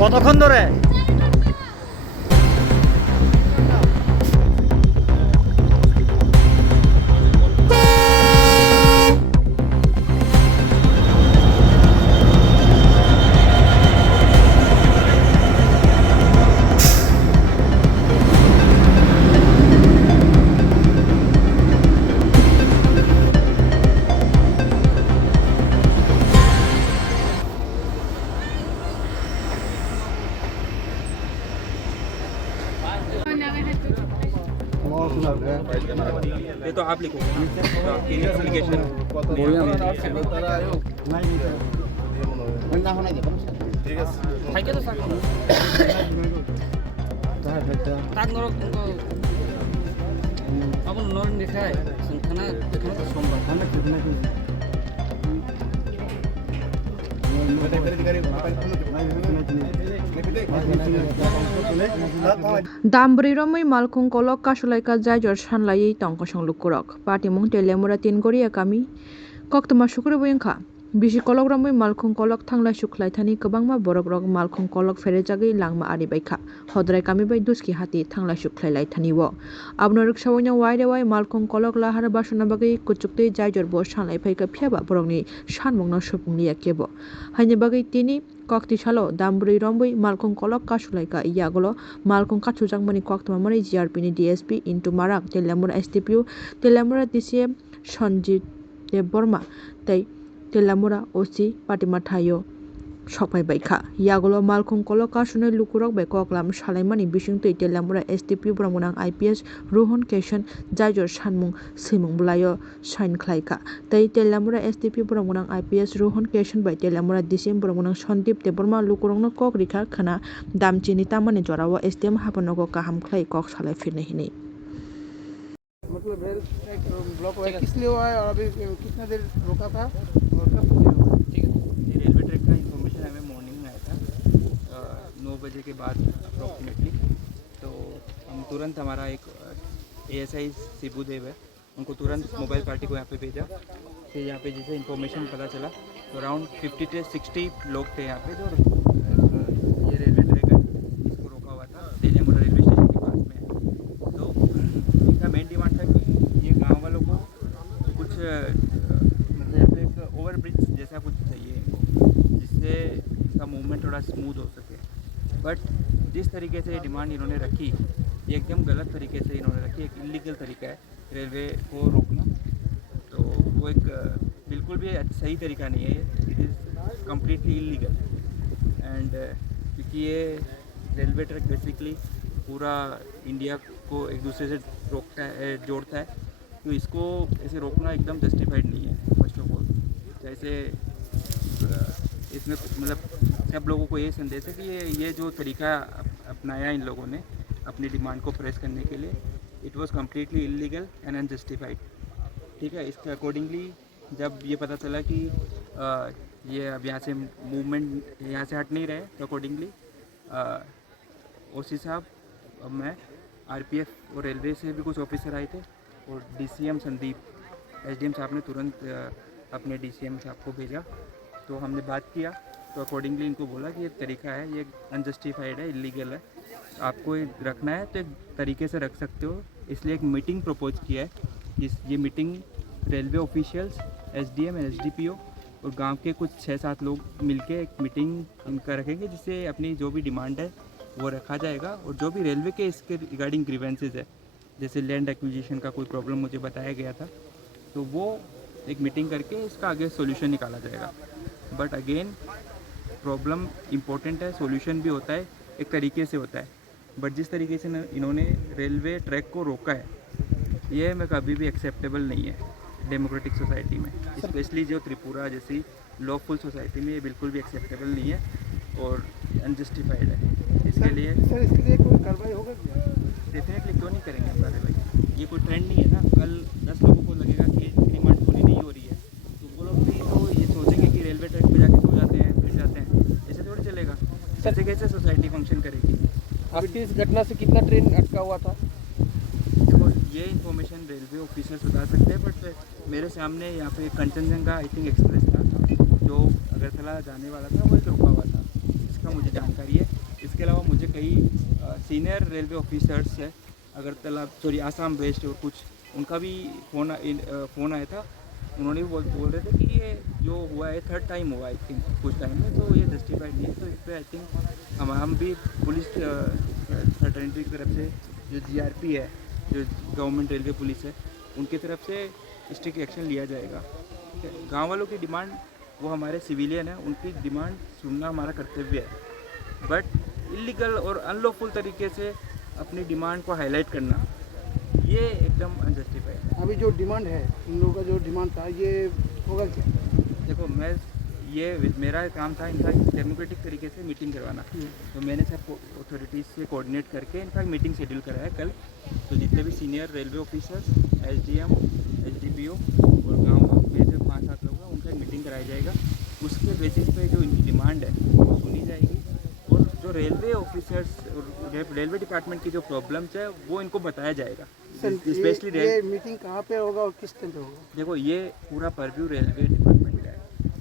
কতক্ষণ ধরে? ये तो आप लिखो तो आपकी एप्लीकेशन থাকে তো সাকো তাক নরক আপন নরন দেখায় সংখানা দেখানো তো সম্ভব না কিतना Dambri romai malkung kolok kasulai ka jajor sanlayai tongkosong lukurok. Pati mung telemura tin gori kami. Kok tema syukur boyangka. Bisi kolok romai malkung kolok thanglai suklai thani kabangma borok rok malkung kolok fere jagai langma ari baikha. Hodrai kami bai duski hati thanglai suklai lai thani wo. Abnoruk sawanya waire wai malkung kolok lahar basuna bagai kuchuktei jajor bo sanlai phaika phiaba borokni sanmungno supungni yakebo. Hanya bagai tini kokti salo dambri romboi malkung kolok kasulai ka iyagolo malkung kachujang mani koktama mani GRP ni DSP into marak telamura STPU telamura DCM Sanjit Deborma tei telamura OC Patima Thayo Sokpai baikha yagolo malkung kolok kasunai lukurok bai koklam salaimani bisingtui telamura STPU brangmunang IPS Rohan Keshan jajor sanmung simung bulayo sain khlaika tei telamura STPU brangmunang IPS Rohan Keshan bai telamura DCM brangmunang Sandip Deborma lukurokno kok rikha khana damchini tamani jorawo STM hapanogo kaham khlai kok salai firne hini मतलब rail track block हुआ है किस लिए हुआ है और अभी कितना देर रुका था और कब हुआ? ठीक है ये रेलवे ट्रैक का इन्फॉर्मेशन हमें मॉर्निंग में आया था 9 बजे के बाद अप्रॉक्सीमेटली तो हम तुरंत हमारा एक ASI शिबुदेव है उनको तुरंत मोबाइल पार्टी को यहाँ पे भेजा फिर यहाँ पे जैसे इन्फॉर्मेशन पता चला तो अराउंड 50 से 60 लोग थे यहाँ पे जो ये रेलवे ट्रैक है इसको रोका हुआ था तेलियामुड़ा रेलवे स्टेशन के पास में है तो इनका मेन डिमांड था कि ये गांव वालों को कुछ मतलब यहाँ पे एक ओवर ब्रिज जैसा कुछ चाहिए इनको जिससे इसका मूवमेंट थोड़ा स्मूथ हो सके बट जिस तरीके से ये डिमांड इन्होंने रखी ये एकदम गलत तरीके से इन्होंने रखी एक इलीगल तरीका है रेलवे को रोकना तो वो एक बिल्कुल भी सही तरीका नहीं है it is completely illegal and क्योंकि ये रेलवे ट्रैक बेसिकली पूरा इंडिया को एक दूसरे से रोकता है जोड़ता है तो इसको ऐसे रोकना एकदम जस्टिफाइड नहीं है फर्स्ट ऑफ ऑल जैसे इसमें मतलब सब लोगों को ये संदेश है कि ये जो तरीका अपनाया इन लोगों ने अपनी डिमांड को प्रेस करने के लिए it was completely illegal and unjustified ठीक है इसके अकॉर्डिंगली जब ये पता चला कि ये अब यहाँ से मूवमेंट यहाँ से हट नहीं रहे तो अकॉर्डिंगली ओसी साहब अब मैं RPF और रेलवे से भी कुछ ऑफिसर आए थे और DCM संदीप SDM साहब ने तुरंत अपने DCM साहब को भेजा तो हमने बात किया तो अकॉर्डिंगली इनको बोला कि ये तरीका है ये अनजस्टिफाइड है इलीगल है आपको ये रखना है तो एक तरीके से रख सकते हो इसलिए एक मीटिंग प्रपोज किया है ये meeting railway officials SDM and SDPO और गांव के कुछ 6-7 लोग मिलके एक मीटिंग इनका रखेंगे जिससे अपनी जो भी डिमांड है वो रखा जाएगा और जो भी रेलवे के इसके रिगार्डिंग ग्रीवेंसेस है जैसे लैंड एक्विजिशन का कोई प्रॉब्लम मुझे बताया गया था तो वो एक मीटिंग करके इसका आगे सॉल्यूशन निकाला जाएगा बट अगेन प्रॉब्लम इम्पोर्टेंट है सॉल्यूशन भी होता है एक तरीके से होता है बट जिस तरीके से इन्होंने रेलवे ट्रैक को रोका है ये मैं कभी भी एक्सेप्टेबल नहीं है डेमोक्रेटिक सोसाइटी में स्पेशली जो त्रिपुरा जैसी लॉफुल सोसाइटी में ये बिल्कुल भी एक्सेप्टेबल नहीं है और अनजस्टिफाइड है इसके लिए सर इसके लिए कोई कार्रवाई होगा क्या? डेफिनेटली क्यों नहीं करेंगे कार्रवाई ये कोई ट्रेंड नहीं है ना कल 10 लोगों को लगेगा कि डिमांड पूरी नहीं हो रही है तो वो लोग भी तो ये सोचेंगे कि रेलवे ट्रैक पे जाके सो जाते हैं फिर जाते हैं ऐसे थोड़ी चलेगा ऐसे कैसे सोसाइटी फंक्शन करेगी आपकी इस घटना से कितना ट्रेन अटका हुआ था? देखो ये इन्फॉर्मेशन रेलवे ऑफिसर्स बता सकते हैं बट मेरे सामने यहाँ पे कंचनजंगा आई थिंक एक्सप्रेस था जो अगरतला जाने वाला था वो एक रुका हुआ था इसका मुझे जानकारी है कई सीनियर रेलवे ऑफिसर्स है अगरतला आसाम वेस्ट और कुछ उनका भी फ़ोन आया था। उन्होंने भी बोल रहे थे कि ये जो हुआ है 3rd टाइम हुआ आई थिंक कुछ टाइम में, तो ये जस्टिफाइड नहीं है। तो इस पर आई थिंक हम भी पुलिस फ्रेटर्निटी की तरफ से जो GRP है, जो गवर्नमेंट रेलवे पुलिस है, उनकी तरफ से स्ट्रिक्ट एक्शन लिया जाएगा। ठीक है, गाँव वालों की डिमांड, वो हमारे सिविलियन है, उनकी डिमांड सुनना हमारा कर्तव्य है, बट इलीगल और अनलॉफुल तरीके से अपनी डिमांड को हाईलाइट करना ये एकदम अनजस्टिफाइड है। अभी जो डिमांड है, इन लोगों का जो डिमांड था, ये होगा क्या? देखो मेरा काम था इनका डेमोक्रेटिक तरीके से मीटिंग करवाना, तो मैंने सब अथॉरिटीज़ से कोऑर्डिनेट करके इनका मीटिंग शेड्यूल करा है कल। तो जितने भी senior railway officers, SDM, SDPO और गाँव में से 5-7 लोग हैं, उनका मीटिंग कराया जाएगा। उसके बेसिस पे जो इनकी डिमांड है वो सुनी जाएगी और जो रेलवे ऑफिसर्स और रेलवे डिपार्टमेंट की जो प्रॉब्लम्स है वो इनको बताया जाएगा। स्पेशली ये मीटिंग कहाँ पे होगा और किस टाइम पे होगा? देखो ये पूरा परव्यू रेलवे डिपार्टमेंट का है,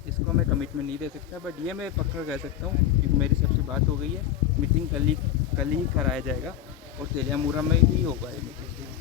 इसको मैं कमिटमेंट नहीं दे सकता, बट ये मैं पक्का कह सकता हूँ क्योंकि मेरी सबसे बात हो गई है। मीटिंग कल ही कराया जाएगा और तेलियामुरा में ही होगा ये मीटिंग।